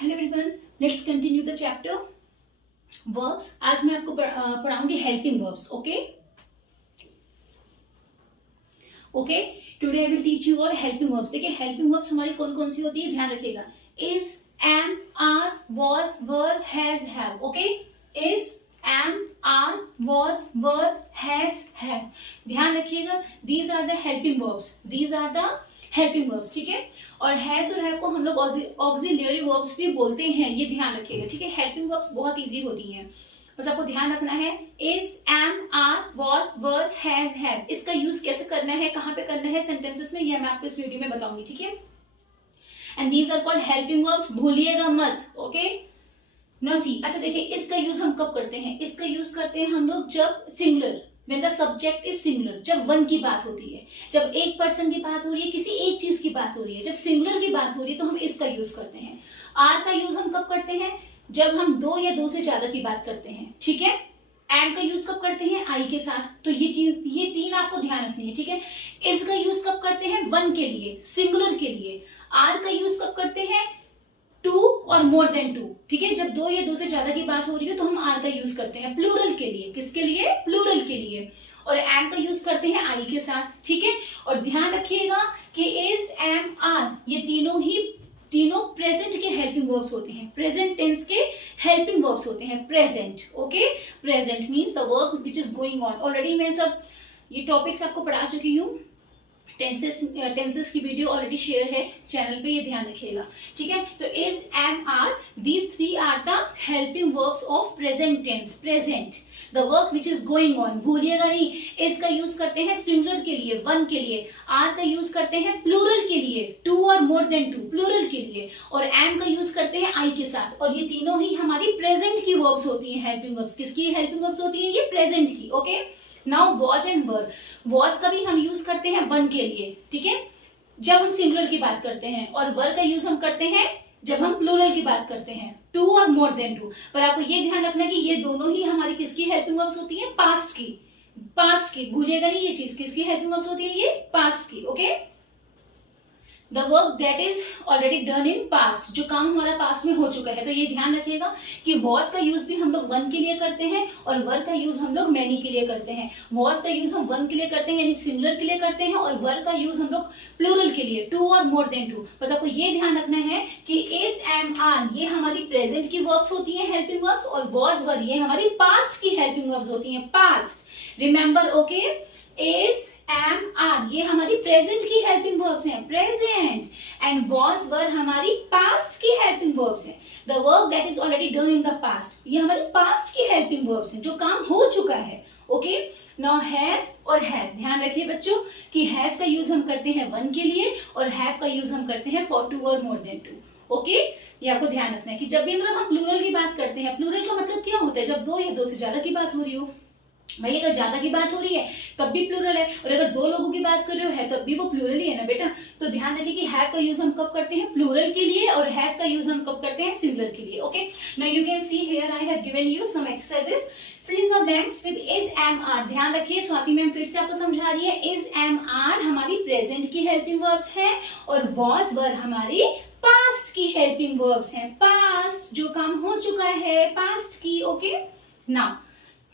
Hello everyone, let's continue the chapter verbs. आज मैं आपको पढ़ाऊंगी helping verbs. Okay today I will teach you all helping verbs. देखिए helping verbs हमारी कौन कौन सी होती है, ध्यान रखिएगा। Is, am, are, was, were, has, have. Okay, is, am, are, was, were, has, have. ध्यान रखिएगा, these are the helping verbs, these are the helping verbs. ठीक है, और हैज और हैव को हम लोग ऑक्सिलरी वर्ब्स भी बोलते हैं, ये ध्यान रखिएगा। ठीक है, हेल्पिंग वर्ब्स बहुत इजी होती हैं, बस आपको ध्यान रखना है। Is, am, are, was, were, has, have, इसका यूज कैसे करना है, कहां पे करना है सेंटेंसेस में, ये मैं आपको इस वीडियो में बताऊंगी। ठीक है, and these are called helping verbs, भूलिएगा मत। Okay, no see. अच्छा देखिए, इसका यूज हम कब करते हैं, इसका यूज करते हैं हम लोग जब singular, when the subject is singular, जब वन की बात होती है, जब एक पर्सन की बात हो रही है, किसी एक चीज की बात हो रही है, जब सिंगुलर की बात हो रही है तो हम इसका यूज करते हैं। आर का यूज हम कब करते हैं, जब हम दो या दो से ज्यादा की बात करते हैं। ठीक है, एंड का यूज कब करते हैं, आई के साथ। तो ये तीन आपको ध्यान रखनी है। ठीक है, इस का यूज कब करते हैं, वन के लिए, सिंगुलर के लिए। आर का यूज कब करते हैं, टू और मोर देन टू। ठीक है, जब दो या दो से ज्यादा की बात हो रही है तो हम आर का यूज करते हैं प्लूरल के लिए। किसके लिए, प्लूरल के लिए। और एम का यूज करते हैं आई के साथ। ठीक है, और ध्यान रखिएगा कि इज, एम, आर ये तीनों प्रेजेंट के हेल्पिंग वर्ब्स होते हैं, प्रेजेंट टेंस के हेल्पिंग वर्ब्स होते हैं। Present, okay, present means the work which is going on. Already मैं सब ये टॉपिक्स आपको पढ़ा चुकी हूँ, टेंसेस की वीडियो ऑलरेडी शेयर है चैनल पे, ये ध्यान रखिएगा। ठीक है, तो is, am, are, these three are the helping verbs of present tense. Present, the work which is going on, भूलिएगा नहीं। इज का यूज करते हैं सिंगुलर के लिए, वन के लिए। आर का यूज करते हैं प्लूरल के लिए, टू और मोर देन टू, प्लूरल के लिए। और एम का यूज करते हैं आई के साथ। और ये तीनों ही हमारी प्रेजेंट की वर्ब्स होती हैं, हेल्पिंग वर्ब्स। किसकी हेल्पिंग वर्ब्स होती है, ये प्रेजेंट की। Okay, now was and were. Was का भी हम यूज करते हैं वन के लिए, ठीक है, जब हम सिंगुलर की बात करते हैं। और वर का यूज हम करते हैं जब हम प्लूरल की बात करते हैं, टू और मोर देन टू। पर आपको ये ध्यान रखना है कि ये दोनों ही हमारी किसकी हेल्पिंग वर्ब्स होती हैं, पास्ट की। पास्ट की, भूलिएगा नहीं ये चीज, किसकी हेल्पिंग वर्ब्स होती है, ये पास्ट की। Okay, the work that is already done in past, जो काम हमारा पास्ट में हो चुका है। तो ये ध्यान रखिएगा कि वॉज का यूज भी हम लोग वन के लिए करते हैं और वर का यूज हम लोग मैनी के लिए करते हैं। वॉज का यूज हम वन के लिए करते हैं यानी सिंगुलर के लिए करते हैं, और वर का यूज हम लोग प्लूरल के लिए, टू और मोर देन टू। बस आपको ये ध्यान रखना है कि इज, एम, आर ये हमारी प्रेजेंट की वर्ब्स होती है, हेल्पिंग वर्ब्स, और वॉज, वर ये हमारी पास्ट की हेल्पिंग वर्ब्स होती है, past. Remember, okay, is, am, are ये हमारी प्रेजेंट की हेल्पिंग वर्ब्स हैं, प्रेजेंट। एंड वॉज, वर हमारी पास्ट की हेल्पिंग वर्ब्स हैं। The work that is already done in the past ये हमारी पास्ट की हेल्पिंग वर्ब्स हैं, जो काम हो चुका है। ओके, नाउ हैज और हैव, ध्यान रखिए बच्चों कि हैज का यूज हम करते हैं वन के लिए और हैव का यूज हम करते हैं फॉर टू और मोर देन टू। ओके, ये आपको ध्यान रखना है कि जब भी मतलब हम प्लूरल की बात करते हैं, प्लूरल का मतलब क्या होता है, जब दो या दो से ज्यादा की बात हो रही हो। भाई अगर ज्यादा की बात हो रही है तब भी प्लूरल है, और अगर दो लोगों की बात कर रहे हो है तब भी वो प्लूरल ही है ना बेटा। तो ध्यान रखिए कि हैव का यूज हम कब करते हैं, प्लूरल के लिए, और हैज का यूज हम कब करते हैं, सिंगुलर के लिए। Okay, now you can see here I have given you some exercises. Fill in the blanks with is, am, are. ध्यान रखिए, स्वाति मैम फिर से आपको समझा रही है। इज, एम, आर हमारी प्रेजेंट की हेल्पिंग वर्ब्स है, और वॉज, वर हमारी पास्ट की हेल्पिंग वर्ब्स हैं। पास्ट, जो काम हो चुका है, पास्ट की। Okay, now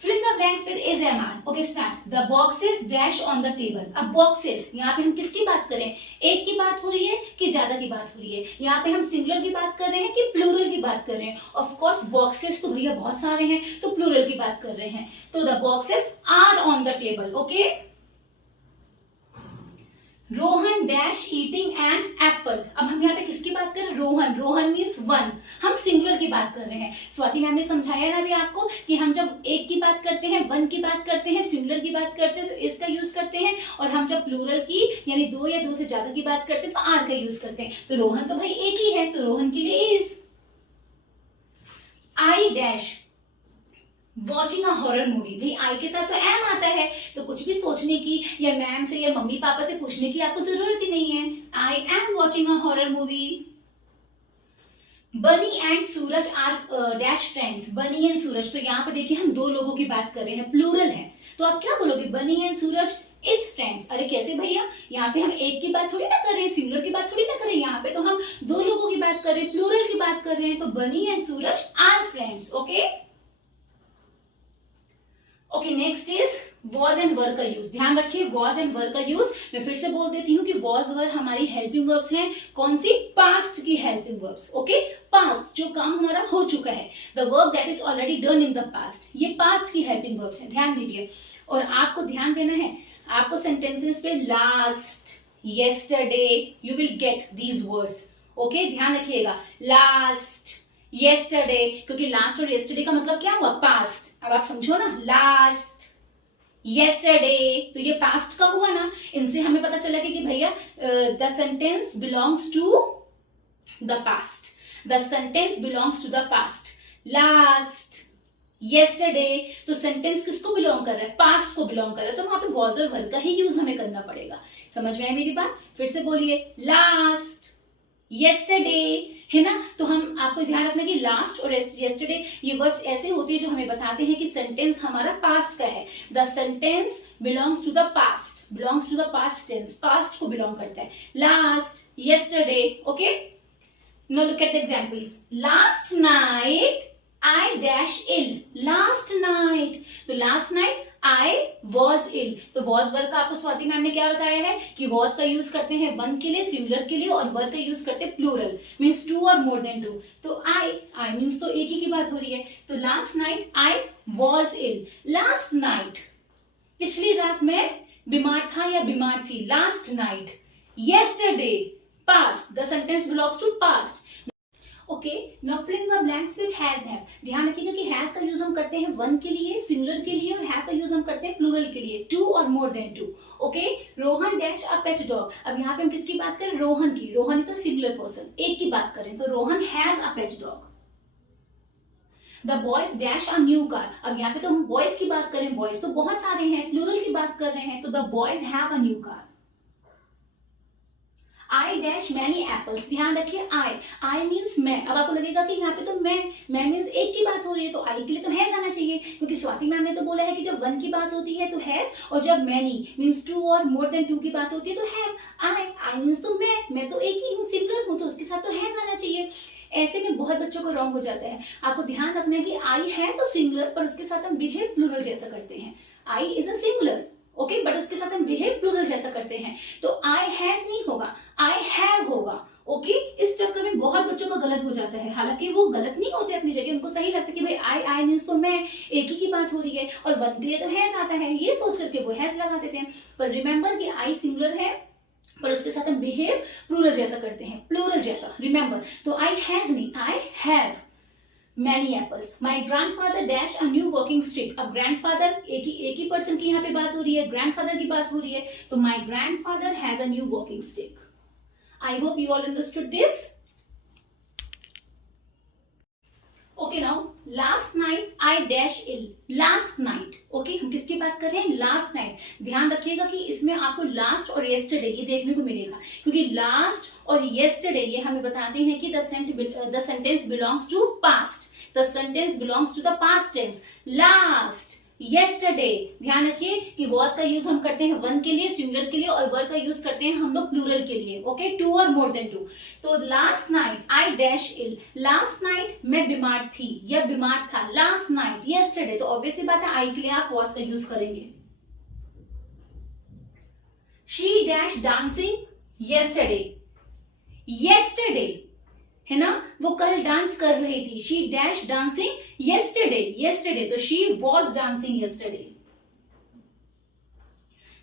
fill in the blanks with is, am, are. Okay, start. The boxes dash on the table. अब boxes यहाँ पे हम किसकी बात करें, एक की बात हो रही है कि ज्यादा की बात हो रही है, यहाँ पे हम सिंगुलर की बात कर रहे हैं कि प्लूरल की बात कर रहे हैं। ऑफ कोर्स बॉक्सेस तो भैया बहुत सारे हैं, तो प्लूरल की बात कर रहे हैं। तो the boxes are on the table. Okay, Rohan dash eating an apple. अब हम यहाँ पे किसकी बात कर रहे हैं, रोहन। रोहन मीन्स वन, हम सिंगुलर की बात कर रहे हैं। स्वाति मैम ने समझाया ना अभी आपको कि हम जब एक की बात करते हैं, वन की बात करते हैं, सिंगुलर की बात करते हैं तो इसका यूज करते हैं, और हम जब प्लूरल की यानी दो या दो से ज्यादा की बात करते हैं तो आर का यूज करते हैं। तो रोहन तो भाई एक ही है, तो रोहन के लिए is. I dash watching a horror movie. भाई आई के साथ तो एम आता है, तो कुछ भी सोचने की या मैम से या मम्मी पापा से पूछने की आपको जरूरत ही नहीं है। I am watching a horror movie. Bunny and Suraj are dash friends. Bunny and Suraj, तो यहाँ पे देखिए हम दो लोगों की बात कर रहे हैं, प्लूरल है, तो आप क्या बोलोगे, बनी एंड सूरज इज फ्रेंड्स। अरे कैसे भैया, यहाँ पे हम एक की बात थोड़ी ना कर रहे हैं, सिंगुलर की बात थोड़ी ना कर रहे हैं, यहाँ पे तो हम दो लोगों की बात कर रहे हैं, प्लूरल की बात कर रहे हैं। तो Bunny and Suraj are friends. Okay okay, next is was and were का यूज। ध्यान रखिए वॉज एंड वर का यूज। मैं फिर से बोल देती हूँ कि वॉज वर हमारी हेल्पिंग वर्ब्स हैं। कौन सी? पास्ट की हेल्पिंग वर्ब्स। ओके, पास्ट जो काम हमारा हो चुका है, the work that is already done in the past, ये पास्ट की हेल्पिंग वर्ब्स हैं। ध्यान दीजिए, और आपको ध्यान देना है, आपको सेंटेंसेस पे last, yesterday, you will get these words. Okay, ध्यान रखिएगा, लास्ट, येस्टरडे, क्योंकि लास्ट और येस्टरडे का मतलब क्या हुआ? पास्ट। अब आप समझो ना, लास्ट, येस्टरडे, तो ये पास्ट का हुआ ना। इनसे हमें पता चला कि भैया the sentence belongs to the past, the sentence belongs to the past. Last, yesterday, तो सेंटेंस किसको बिलोंग कर रहा है? पास्ट को बिलोंग कर रहा है, तो वहां पे वॉज और वर का ही यूज हमें करना पड़ेगा। समझ में आई मेरी बात? फिर से बोलिए, लास्ट, येस्टरडे, है ना। तो हम आपको ध्यान रखना कि लास्ट और येस्टरडे ये वर्ड्स ऐसे होते हैं जो हमें बताते हैं कि सेंटेंस हमारा पास्ट का है। The sentence belongs to the past, belongs to the past tense, past को बिलोंग करता है। Last, yesterday. Okay, now look at the examples. Last night I dash ill, last night, तो last night I was ill, तो was वर्ग का आपको Swati ma'am ने क्या बताया है कि was का यूज करते हैं वन के लिए, सिंगुलर के लिए, और वर्ग का यूज करते हैं प्लूरल, मीन्स टू और मोर देन टू। तो I मीन्स तो एक ही की बात हो रही है। तो last night I was ill, last night पिछली रात मैं बीमार था या बीमार थी, last night. Yesterday, past, the sentence belongs to past. Okay, now filling the blanks with has have. ध्यान रखिएगा कि हैज का यूज हम करते हैं वन के लिए, सिंगुलर के लिए, और हैव का यूज हम करते हैं प्लूरल के लिए, टू और more than two. Okay, Rohan dash a pet dog. अब यहाँ पे हम किसकी बात करें? रोहन की। Rohan is a singular person, एक की बात करें तो Rohan has a pet dog. The boys dash a new car. अब यहाँ पे तो हम बॉयज की बात करें, बॉयज तो बहुत सारे हैं, प्लूरल की बात कर रहे हैं, तो the boys have a new car. I dash many apples। ध्यान रखिए, I मीन्स मैं। अब आपको लगेगा कि यहाँ पे तो मैं मीन्स एक की बात हो रही है, तो I के लिए तो हैज आना चाहिए, क्योंकि स्वाति मैम ने तो बोला है कि जब वन की बात होती है तो हैज, और जब मैनी मीन्स टू और मोर देन टू की बात होती है तो हैव। I मीन्स तो मैं तो एक ही हूँ, सिंगुलर हूँ, तो उसके साथ तो हैज आना चाहिए। ऐसे में बहुत बच्चों को रॉन्ग हो जाता है। आपको ध्यान रखना है कि आई है तो सिंगुलर, पर उसके साथ हम बिहेव प्लूरल जैसा करते हैं। I is a singular, okay, but उसके साथ हम बिहेव प्लूरल जैसा करते हैं, तो आई हैज नहीं होगा, आई हैव होगा। ओके, इस चक्कर में बहुत बच्चों का गलत हो जाता है। हालांकि वो गलत नहीं होते अपनी जगह, उनको सही लगता है कि भाई आई मीन्स तो मैं, एक ही की बात हो रही है, और वन के लिए तो हैज आता है, ये सोच करके वो हैज लगा देते हैं। पर रिमेंबर कि आई सिंगुलर है, पर उसके साथ हम बिहेव प्लूरल जैसा करते हैं, प्लूरल जैसा। रिमेंबर, तो आई हैज नहीं, I have many apples। My grandfather dash a new walking stick। अब grandfather एक ही पर्सन की यहाँ पे बात हो रही है, grandfather की बात हो रही है, तो my grandfather has a new walking stick। I hope you all understood this। Okay, now last night I dash ill। last night, okay, हम किसकी बात कर रहे हैं? last night। ध्यान रखिएगा कि इसमें आपको last और yesterday ये देखने को मिलेगा, क्योंकि last और yesterday ये हमें बताते हैं कि the sentence belongs to past, the sentence belongs to the past tense। last, yesterday, ध्यान रखिए कि was का यूज हम करते हैं वन के लिए, सिंगुलर के लिए, और वर का यूज करते हैं हम लोग प्लूरल के लिए। ओके, टू और मोर देन टू। तो last night I dash ill, last night मैं बीमार थी या बीमार था, लास्ट नाइट, येस्टरडे, तो ऑब्वियसली बात है आई के लिए आप was का यूज करेंगे। She dash dancing yesterday, yesterday है ना, वो कल डांस कर रही थी। She dash dancing yesterday, yesterday, तो शी वॉज डांसिंग येस्टरडे।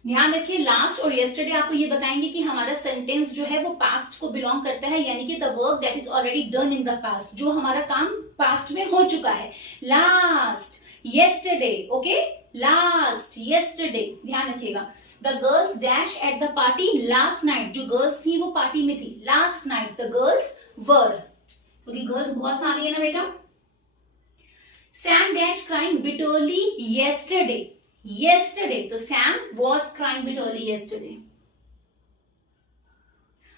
ध्यान रखिए, लास्ट और येस्टरडे आपको ये बताएंगे कि हमारा सेंटेंस जो है वो पास्ट को बिलोंग करता है, यानी कि the work that is already done in the past, जो हमारा काम पास्ट में हो चुका है। Last, yesterday, okay, last, yesterday, ध्यान रखिएगा। The girls dash at the party last night, जो गर्ल्स थी वो पार्टी में थी। Last night the girls were, क्योंकि गर्ल्स बहुत सारी है ना बेटा। Sam dash crying bitterly yesterday, yesterday, तो Sam was crying bitterly yesterday.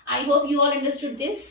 I hope you all understood this.